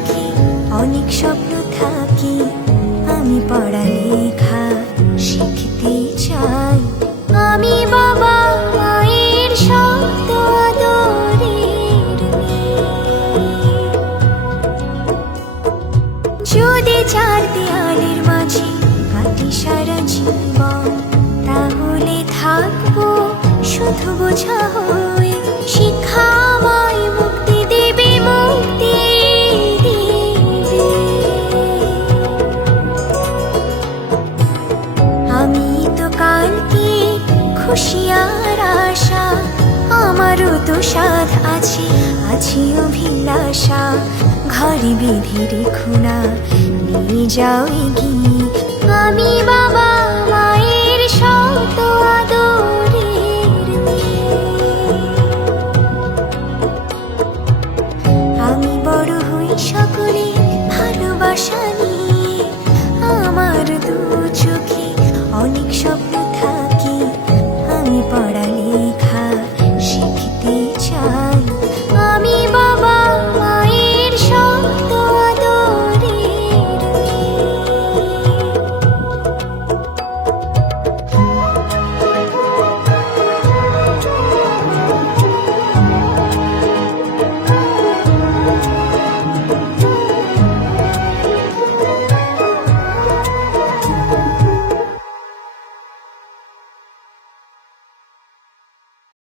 সুখী, অনেক স্বপ্ন থাকি, আমি পড়ালেখা শিখতে চাই। আমি বাবা মায়ের শত আদরের মেয়ে। যদি চার দেয়ালের মাঝে কাটি সারা জীবন, তাহলে থাকবো শুধু বোঝা হয়ে। শিক্ষা আমায় মুক্তি দেবে, মুক্তি দেবে। আমি তো কালকে খুশি আর আশা, আমারও তো সাধ আছে, আছে অভিলাষা। ঘরে বেঁধে রেখো না, নিয়ে যাও এগিয়ে। আমি বাবা মায়ের শত আদরের মেয়ে। আমি বড় হই সকলে ভালোবাসা